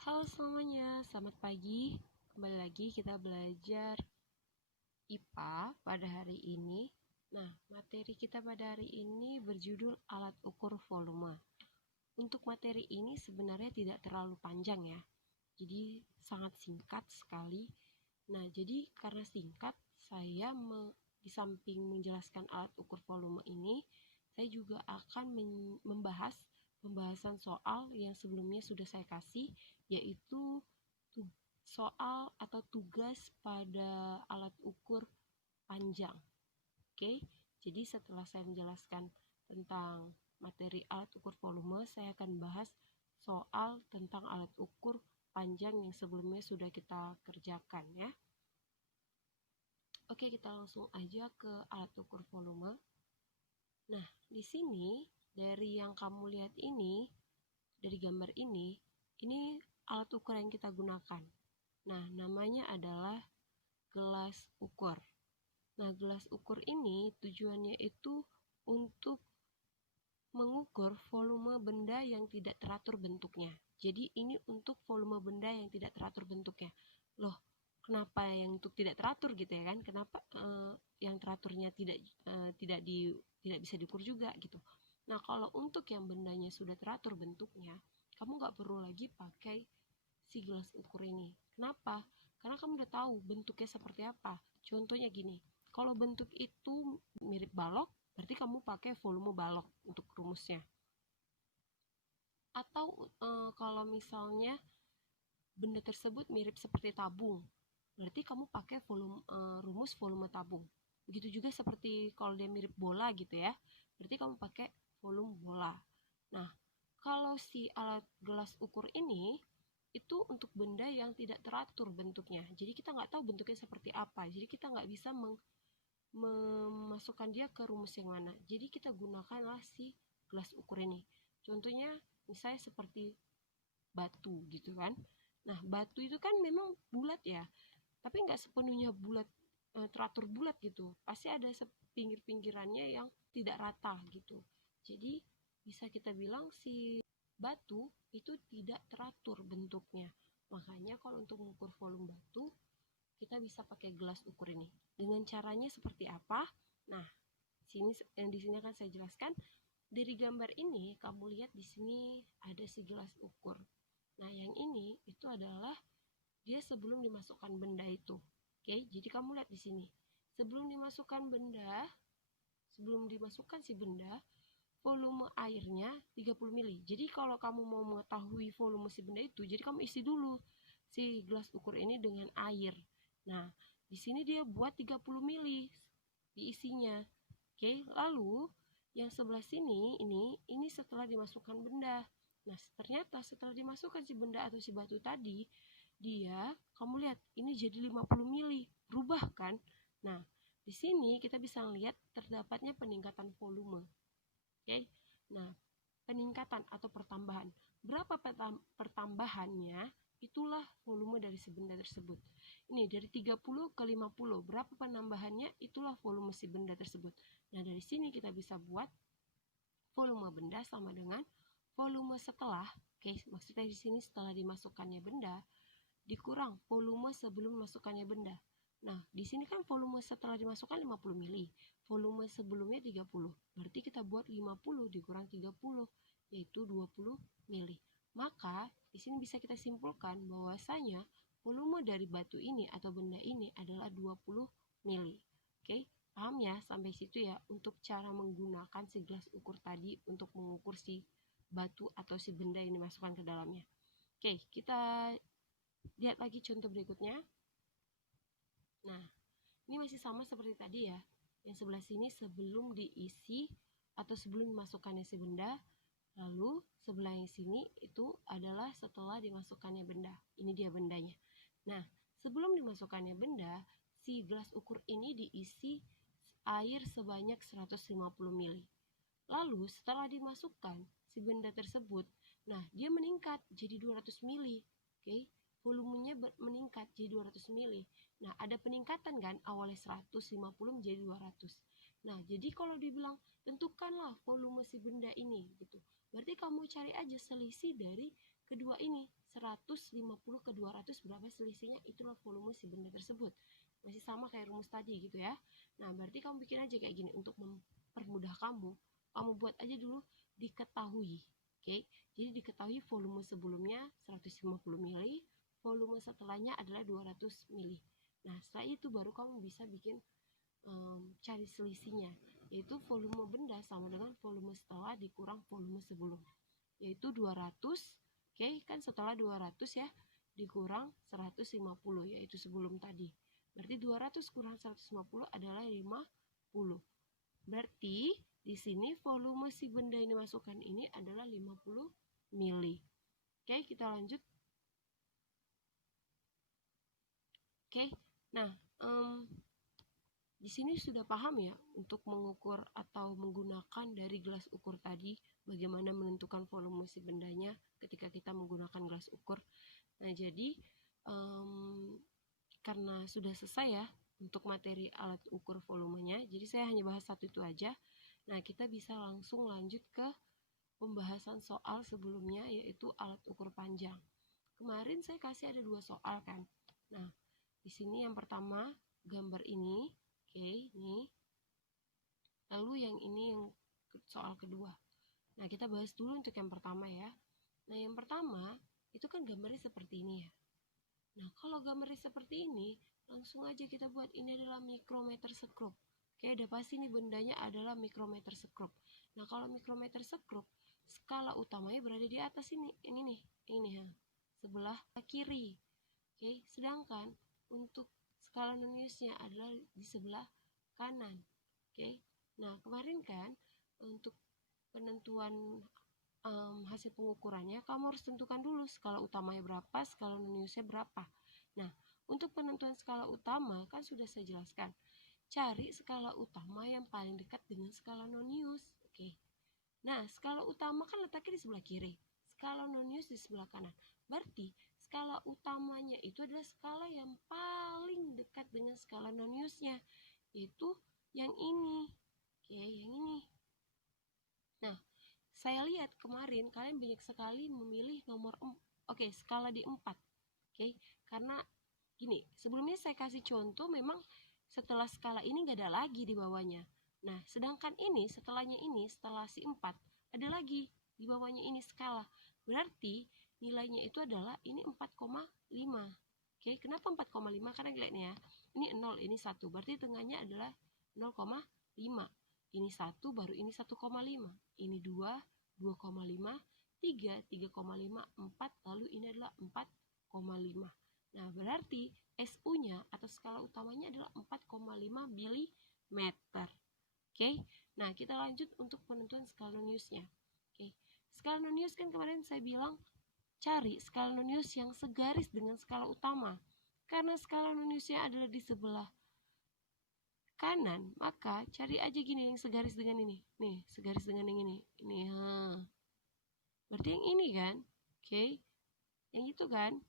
Halo semuanya, selamat pagi. Kembali lagi kita belajar IPA pada hari ini. Nah, materi kita pada hari ini berjudul alat ukur volume. Untuk materi ini sebenarnya tidak terlalu panjang ya. Jadi sangat singkat sekali. Nah, jadi karena singkat, saya di samping menjelaskan alat ukur volume ini, saya juga akan membahas pembahasan soal yang sebelumnya sudah saya kasih, yaitu soal atau tugas pada alat ukur panjang. Oke, jadi setelah saya menjelaskan tentang materi alat ukur volume, saya akan bahas soal tentang alat ukur panjang yang sebelumnya sudah kita kerjakan ya. Oke, kita langsung aja ke alat ukur volume. Nah, di sini dari yang kamu lihat ini, dari gambar ini alat ukur yang kita gunakan. Nah, namanya adalah gelas ukur. Nah, gelas ukur ini tujuannya itu untuk mengukur volume benda yang tidak teratur bentuknya. Jadi ini untuk volume benda yang tidak teratur bentuknya. Loh, kenapa yang untuk tidak teratur gitu ya kan? Kenapa yang teraturnya tidak bisa diukur juga gitu. Nah, kalau untuk yang bendanya sudah teratur bentuknya, kamu nggak perlu lagi pakai si gelas ukur ini. Kenapa? Karena kamu udah tahu bentuknya seperti apa. Contohnya gini, kalau bentuk itu mirip balok, berarti kamu pakai volume balok untuk rumusnya. Atau kalau misalnya benda tersebut mirip seperti tabung, berarti kamu pakai rumus volume tabung. Begitu juga seperti kalau dia mirip bola gitu ya, berarti kamu pakai volume bola. Nah, kalau si alat gelas ukur ini itu untuk benda yang tidak teratur bentuknya. Jadi kita nggak tahu bentuknya seperti apa. Jadi kita nggak bisa memasukkan dia ke rumus yang mana. Jadi kita gunakanlah si gelas ukur ini. Contohnya misalnya seperti batu gitu kan. Nah, batu itu kan memang bulat ya, tapi nggak sepenuhnya bulat, teratur bulat gitu. Pasti ada pinggir-pinggirannya yang tidak rata gitu. Jadi bisa kita bilang si batu itu tidak teratur bentuknya. Makanya kalau untuk mengukur volume batu, kita bisa pakai gelas ukur ini. Dengan caranya seperti apa? Nah, di sini akan saya jelaskan. Dari gambar ini, kamu lihat di sini ada si gelas ukur. Nah, yang ini itu adalah dia sebelum dimasukkan benda itu. Oke, jadi kamu lihat di sini. Sebelum dimasukkan si benda, volume airnya 30 ml. Jadi kalau kamu mau mengetahui volume si benda itu, jadi kamu isi dulu si gelas ukur ini dengan air. Nah, di sini dia buat 30 ml diisinya. Oke, lalu yang sebelah sini ini setelah dimasukkan benda. Nah, ternyata setelah dimasukkan si benda atau si batu tadi, kamu lihat ini jadi 50 ml. Berubah kan? Nah, di sini kita bisa lihat terdapatnya peningkatan volume. Oke. Nah, peningkatan atau pertambahan. Berapa pertambahannya? Itulah volume dari si benda tersebut. Ini dari 30 ke 50. Berapa penambahannya? Itulah volume si benda tersebut. Nah, dari sini kita bisa buat volume benda sama dengan volume setelah, oke, maksudnya di sini setelah dimasukkannya benda dikurang volume sebelum dimasukkannya benda. Nah, di sini kan volume setelah dimasukkan 50 ml, volume sebelumnya 30. Berarti kita buat 50 dikurang 30, yaitu 20 ml. Maka, di sini bisa kita simpulkan bahwasanya volume dari batu ini atau benda ini adalah 20 ml. Oke, paham ya sampai situ ya untuk cara menggunakan si gelas ukur tadi untuk mengukur si batu atau si benda yang dimasukkan ke dalamnya. Oke, kita lihat lagi contoh berikutnya. Nah, ini masih sama seperti tadi ya. Yang sebelah sini sebelum diisi atau sebelum dimasukkannya si benda. Lalu sebelah yang sini itu adalah setelah dimasukkannya benda. Ini dia bendanya. Nah, sebelum dimasukkannya benda, si gelas ukur ini diisi air sebanyak 150 ml. Lalu setelah dimasukkan si benda tersebut, nah dia meningkat jadi 200 ml. Oke, volumenya meningkat jadi 200 ml. Nah, ada peningkatan kan, awalnya 150 menjadi 200. Nah, jadi kalau dibilang tentukanlah volume si benda ini gitu. Berarti kamu cari aja selisih dari kedua ini, 150 ke 200 berapa selisihnya, itulah volume si benda tersebut. Masih sama kayak rumus tadi gitu ya. Nah, berarti kamu bikin aja kayak gini untuk mempermudah kamu buat aja dulu diketahui. Oke, jadi diketahui volume sebelumnya 150 mili, volume setelahnya adalah 200 mili. Nah, setelah itu baru kamu bisa bikin cari selisihnya, yaitu volume benda sama dengan volume setelah dikurang volume sebelum, yaitu 200. Oke, kan setelah 200 ya dikurang 150, yaitu sebelum tadi. Berarti 200 kurang 150 adalah 50. Berarti di sini volume si benda yang dimasukkan ini adalah 50 mili. Oke, kita lanjut. Oke, nah di sini sudah paham ya untuk mengukur atau menggunakan dari gelas ukur tadi, bagaimana menentukan volume si bendanya ketika kita menggunakan gelas ukur. Nah, jadi karena sudah selesai ya untuk materi alat ukur volumenya, jadi saya hanya bahas satu itu aja. Nah, kita bisa langsung lanjut ke pembahasan soal sebelumnya, yaitu alat ukur panjang. Kemarin saya kasih ada 2 soal kan. Nah, di sini yang pertama gambar ini, oke, ini. Lalu yang ini yang soal kedua. Nah, kita bahas dulu untuk yang pertama ya. Nah, yang pertama itu kan gambarnya seperti ini ya. Nah, kalau gambarnya seperti ini, langsung aja kita buat ini adalah mikrometer sekrup. Oke, udah pasti nih bendanya adalah mikrometer sekrup. Nah, kalau mikrometer sekrup, skala utamanya berada di atas ini nih, ini ya, sebelah kiri. Oke, sedangkan untuk skala non-Newsnya adalah di sebelah kanan. Oke, nah kemarin kan untuk penentuan hasil pengukurannya, kamu harus tentukan dulu skala utamanya berapa, skala non-Newsnya berapa. Nah, untuk penentuan skala utama kan sudah saya jelaskan. Cari skala utama yang paling dekat dengan skala non-News. Oke. Nah, skala utama kan letaknya di sebelah kiri, skala non-News di sebelah kanan. Berarti skala utamanya itu adalah skala yang paling dekat dengan skala non-Newsnya, yaitu yang ini. Oke, yang ini. Nah, saya lihat kemarin kalian banyak sekali memilih nomor skala di 4. Oke, karena gini, sebelumnya saya kasih contoh memang setelah skala ini nggak ada lagi di bawahnya. Nah, sedangkan ini setelahnya ini, setelah si 4 ada lagi di bawahnya ini skala. Berarti nilainya itu adalah ini 4,5. Oke, kenapa 4,5? Karena lihat nih ya, ini 0, ini 1. Berarti tengahnya adalah 0,5. Ini 1, baru ini 1,5. Ini 2, 2,5, 3, 3,5, 4, lalu ini adalah 4,5. Nah, berarti SU-nya atau skala utamanya adalah 4,5 mm. Oke, nah kita lanjut untuk penentuan skala non-Newsnya. Oke, skala non-News kan kemarin saya bilang cari skala non-News yang segaris dengan skala utama. Karena skala non-Newsnya adalah di sebelah kanan, maka cari aja gini yang segaris dengan ini. Nih, segaris dengan yang ini. Ini, berarti yang ini kan? Oke, yang itu kan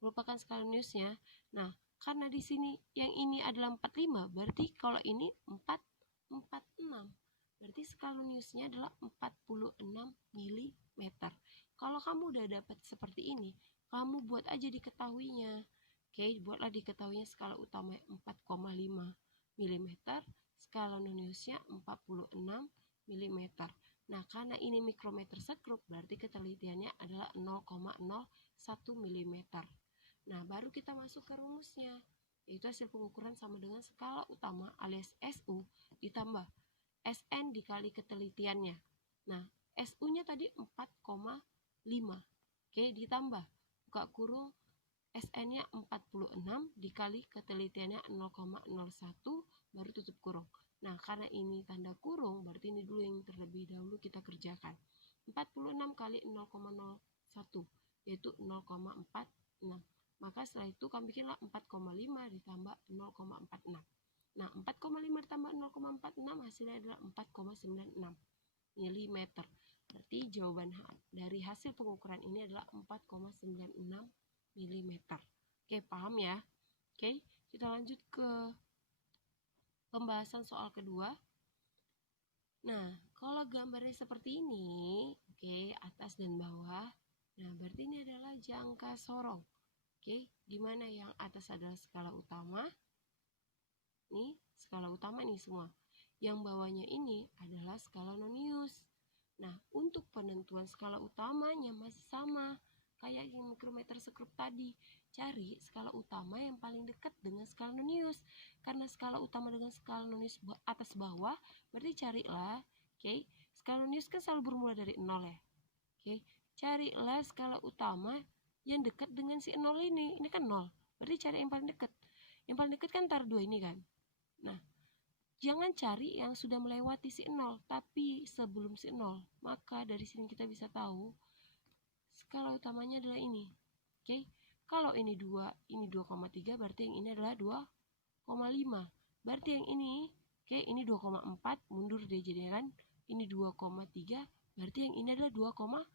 merupakan skala non-Newsnya. Nah, karena di sini yang ini adalah 45, berarti kalau ini 4,46. Berarti skala non-Newsnya adalah 46 mm. Kalau kamu udah dapat seperti ini, kamu buat aja diketahuinya. Oke, buatlah diketahuinya skala utama 4,5 mm, skala non-Newsnya 46 mm. Nah, karena ini mikrometer sekrup, berarti ketelitiannya adalah 0,01 mm. Nah, baru kita masuk ke rumusnya, yaitu hasil pengukuran sama dengan skala utama alias SU ditambah SN dikali ketelitiannya. Nah, SU-nya tadi 4,5. Oke, ditambah buka kurung SN-nya 46 dikali ketelitiannya 0,01 baru tutup kurung. Nah, karena ini tanda kurung, berarti ini dulu yang terlebih dahulu kita kerjakan. 46 kali 0,01 yaitu 0,46. Maka setelah itu kami bikinlah 4,5 ditambah 0,46. Nah, 4,5 ditambah 0,46 hasilnya adalah 4,96 mm. Berarti jawaban dari hasil pengukuran ini adalah 4,96 mm. Oke, paham ya? Oke, kita lanjut ke pembahasan soal kedua. Nah, kalau gambarnya seperti ini, oke, atas dan bawah. Nah, berarti ini adalah jangka sorong. Oke, dimana yang atas adalah skala utama. Nih, skala utama nih semua. Yang bawahnya ini adalah skala nonius. Nah, untuk penentuan skala utamanya masih sama kayak yang mikrometer sekrup tadi. Cari skala utama yang paling dekat dengan skala nonius. Karena skala utama dengan skala nonius atas bawah, berarti carilah, oke, skala nonius kan selalu bermula dari 0 ya. Oke, carilah skala utama yang dekat dengan si 0 ini. Ini kan 0. Berarti cari yang paling dekat. Yang paling dekat kan antara 2 ini kan. Nah, jangan cari yang sudah melewati si 0, tapi sebelum si 0. Maka dari sini kita bisa tahu skala utamanya adalah ini. Oke, kalau ini 2, ini 2,3, berarti yang ini adalah 2,5. Berarti yang ini, oke, ini 2,4, mundur dia jadinya kan. Ini 2,3, berarti yang ini adalah 2,2.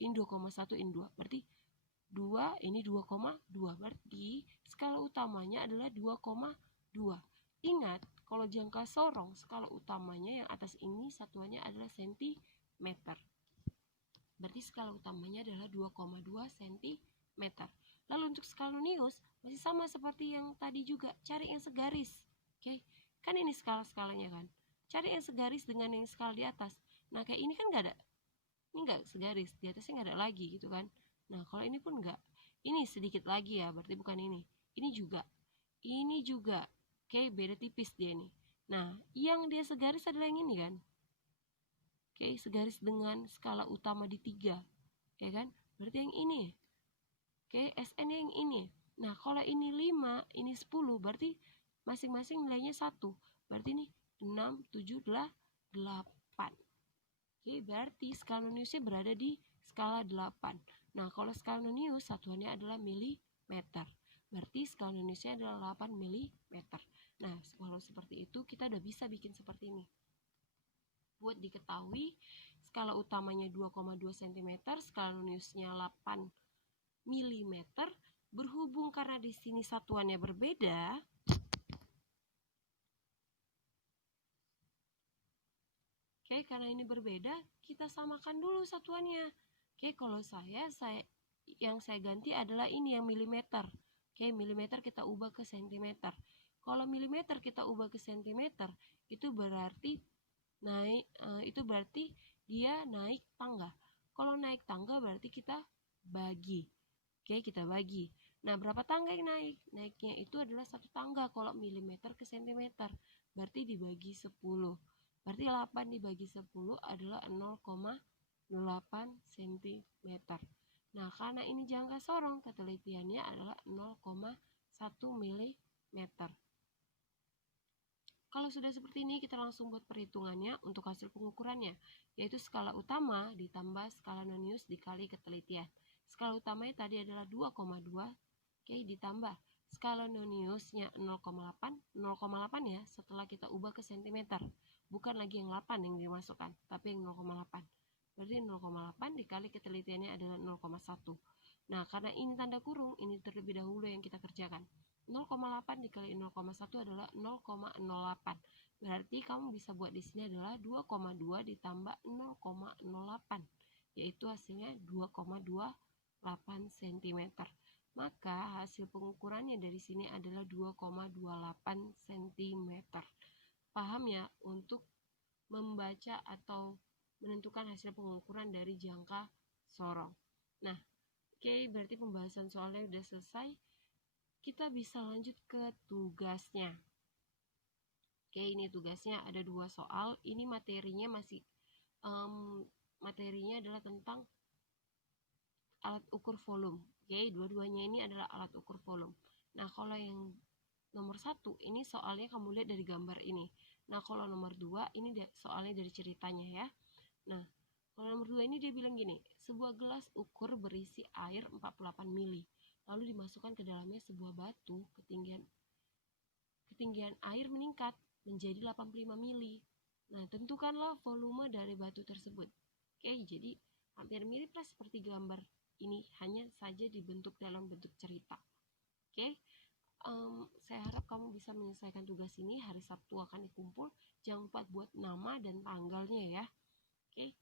Ini 2,1, ini 2. Berarti 2, ini 2,2. Berarti skala utamanya adalah 2,2. Ingat, kalau jangka sorong, skala utamanya yang atas ini satuannya adalah sentimeter. Berarti skala utamanya adalah 2,2 cm. Lalu untuk skala nonius masih sama seperti yang tadi juga, cari yang segaris. Oke, kan ini skala-skalanya kan. Cari yang segaris dengan yang skala di atas. Nah, kayak ini kan nggak ada. Ini nggak segaris, di atasnya nggak ada lagi gitu kan. Nah, kalau ini pun nggak. Ini sedikit lagi ya, berarti bukan ini. Ini juga. Ini juga. Oke, beda tipis dia nih. Nah, yang dia segaris adalah yang ini kan. Oke, segaris dengan skala utama di 3. Ya kan? Berarti yang ini. Oke, SN yang ini. Nah, kalau ini 5, ini 10, berarti masing-masing nilainya 1. Berarti ini 6, 7, 8. Oke, berarti skala noniusnya berada di skala 8. Nah, kalau skala nonius satuannya adalah milimeter. Berarti skala noniusnya adalah 8 milimeter. Nah, kalau seperti itu kita udah bisa bikin seperti ini. Buat diketahui, skala utamanya 2,2 cm, skala noniusnya 8 mm. Berhubung karena di sini satuannya berbeda, oke, karena ini berbeda, kita samakan dulu satuannya. Oke, kalau yang saya ganti adalah ini yang milimeter. Oke, milimeter kita ubah ke sentimeter. Kalau milimeter kita ubah ke sentimeter, itu berarti dia naik tangga. Kalau naik tangga berarti kita bagi. Oke, kita bagi. Nah, berapa tangga yang naik? Naiknya itu adalah 1 tangga kalau milimeter ke sentimeter. Berarti dibagi 10. Berarti 8 dibagi 10 adalah 0,8 cm. Nah, karena ini jangka sorong, ketelitiannya adalah 0,1 mm. Kalau sudah seperti ini, kita langsung buat perhitungannya untuk hasil pengukurannya, yaitu skala utama ditambah skala nonius dikali ketelitian. Skala utamanya tadi adalah 2,2, oke, ditambah skala noniusnya 0,8, 0,8 ya, setelah kita ubah ke cm. Bukan lagi yang 8 yang dimasukkan, tapi yang 0,8. Berarti 0,8 dikali ketelitiannya adalah 0,1. Nah, karena ini tanda kurung, ini terlebih dahulu yang kita kerjakan. 0,8 dikali 0,1 adalah 0,08. Berarti kamu bisa buat di sini adalah 2,2 ditambah 0,08, yaitu hasilnya 2,28 cm. Maka hasil pengukurannya dari sini adalah 2,28 cm. Paham ya untuk membaca atau menentukan hasil pengukuran dari jangka sorong. Nah, oke, berarti pembahasan soalnya udah selesai. Kita bisa lanjut ke tugasnya. Oke, ini tugasnya ada 2 soal. Ini materinya materinya adalah tentang alat ukur volume. Oke, dua-duanya ini adalah alat ukur volume. Nah, kalau yang nomor 1 ini soalnya kamu lihat dari gambar ini. Nah, kalau nomor 2 ini soalnya dari ceritanya ya. Nah, kalau nomor 2 ini dia bilang gini, sebuah gelas ukur berisi air 48 mili. Lalu dimasukkan ke dalamnya sebuah batu, ketinggian air meningkat menjadi 85 mili. Nah, tentukanlah volume dari batu tersebut. Oke, jadi hampir mirip lah seperti gambar ini, hanya saja dibentuk dalam bentuk cerita. Oke, saya harap kamu bisa menyelesaikan tugas ini. Hari Sabtu akan dikumpul. Jangan lupa buat nama dan tanggalnya ya. Oke,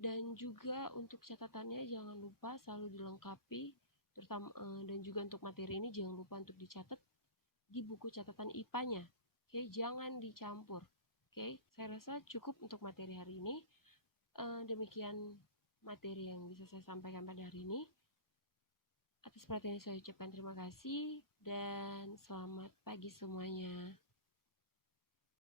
Dan juga untuk catatannya jangan lupa selalu dilengkapi, terutama dan juga untuk materi ini jangan lupa untuk dicatat di buku catatan IPA-nya. Oke, jangan dicampur. Oke, saya rasa cukup untuk materi hari ini. Demikian materi yang bisa saya sampaikan pada hari ini. Atas perhatiannya saya ucapkan terima kasih dan selamat pagi semuanya.